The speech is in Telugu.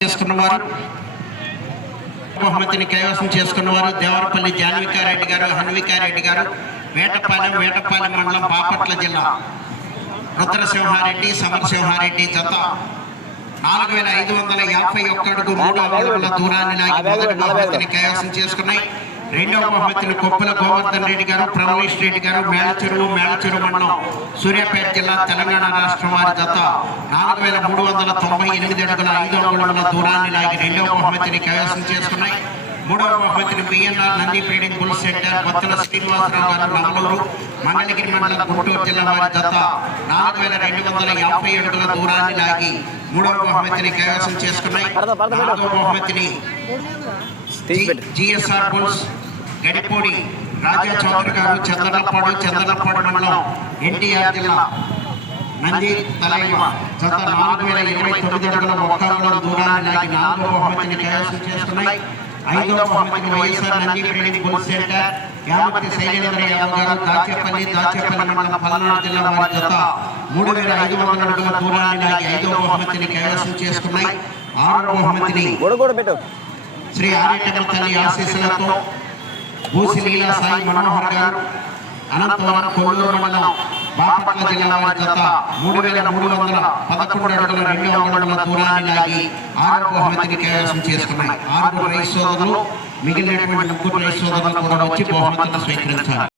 చేసుకున్నవారు బహుమతిని కైవసం చేసుకున్నవారు దేవరపల్లి జాన్వికారెడ్డి గారు, హన్వికారెడ్డి గారు, వేటపాలెం మండలం బాపట్ల జిల్లా. రుద్రసింహారెడ్డి, సమరసింహారెడ్డి జత 4551 అడుగు 3 అడుగుల దూరాన్ని లాగి మొదటి బహుమతిని కైవసం చేసుకున్నాయి. రెండవ బహుమతిని కొప్పుల గోవర్ధన్ రెడ్డి గారు, ప్రమేష్ రెడ్డి గారు, మేళచెరువు మండలం, సూర్యాపేట జిల్లా, తెలంగాణ రాష్ట్రం వారి జత 4398 అడుగుల 5 అడుగుల దూరాన్ని లాగి రెండవ బహుమతిని కైవసం చేసుకున్నాయి. మూడవ బహుమతిని BNR Nandi breeding bull centre, Bottala Srinivasarao garu, Nangaluru, Mangalagiri మండలం, గుంటూరు జిల్లా వారి జత 4250 అడుగుల దూరాన్ని లాగి మూడవ బహుమతిని కైవసం చేసుకున్నాయి. నాలుగవ బహుమతిని జిఎస్ఆర్ బుల్స్ గడిపూడి రాజా చౌదరి గారు, చంద్రలపాడు మండలం, ఎన్టీఆర్ జిల్లా, నంది తలైవ జత 4029 అడుగుల 1 అడుగుల దూరాన్ని లాగి నాలుగవ బహుమతిని కైవసం చేసుకున్నాయి. ఐదవ బహుమతిని YSR Nandi breeding bull centre, Yamathi Shailendra Yadav garu, Dachepalli మండలం, పల్నాడు జిల్లా వారి జత 3500 అడుగుల దూరాన్ని లాగి ఐదవ బహుమతిని కైవసం చేసుకున్నాయి. ఆరవ బహుమతిని శ్రీ ఆర్యటమ్మ తల్లి ఆశీస్సులతో బూసి లీలా సాయి మనోహర్ గారు, అనంతవరం, కొల్లూరు మండలం, బాపట్ల జిల్లా వారి జత 3311 అడుగుల 2 అడుగుల దూరాన్ని లాగి ఆరవ బహుమతిని కైవసం చేసుకున్నాయి. 6 రైతు సోదరులు, మిగిలినటువంటి 3 రైతు సోదరులు కూడా వచ్చి బహుమతులను స్వీకరించారు.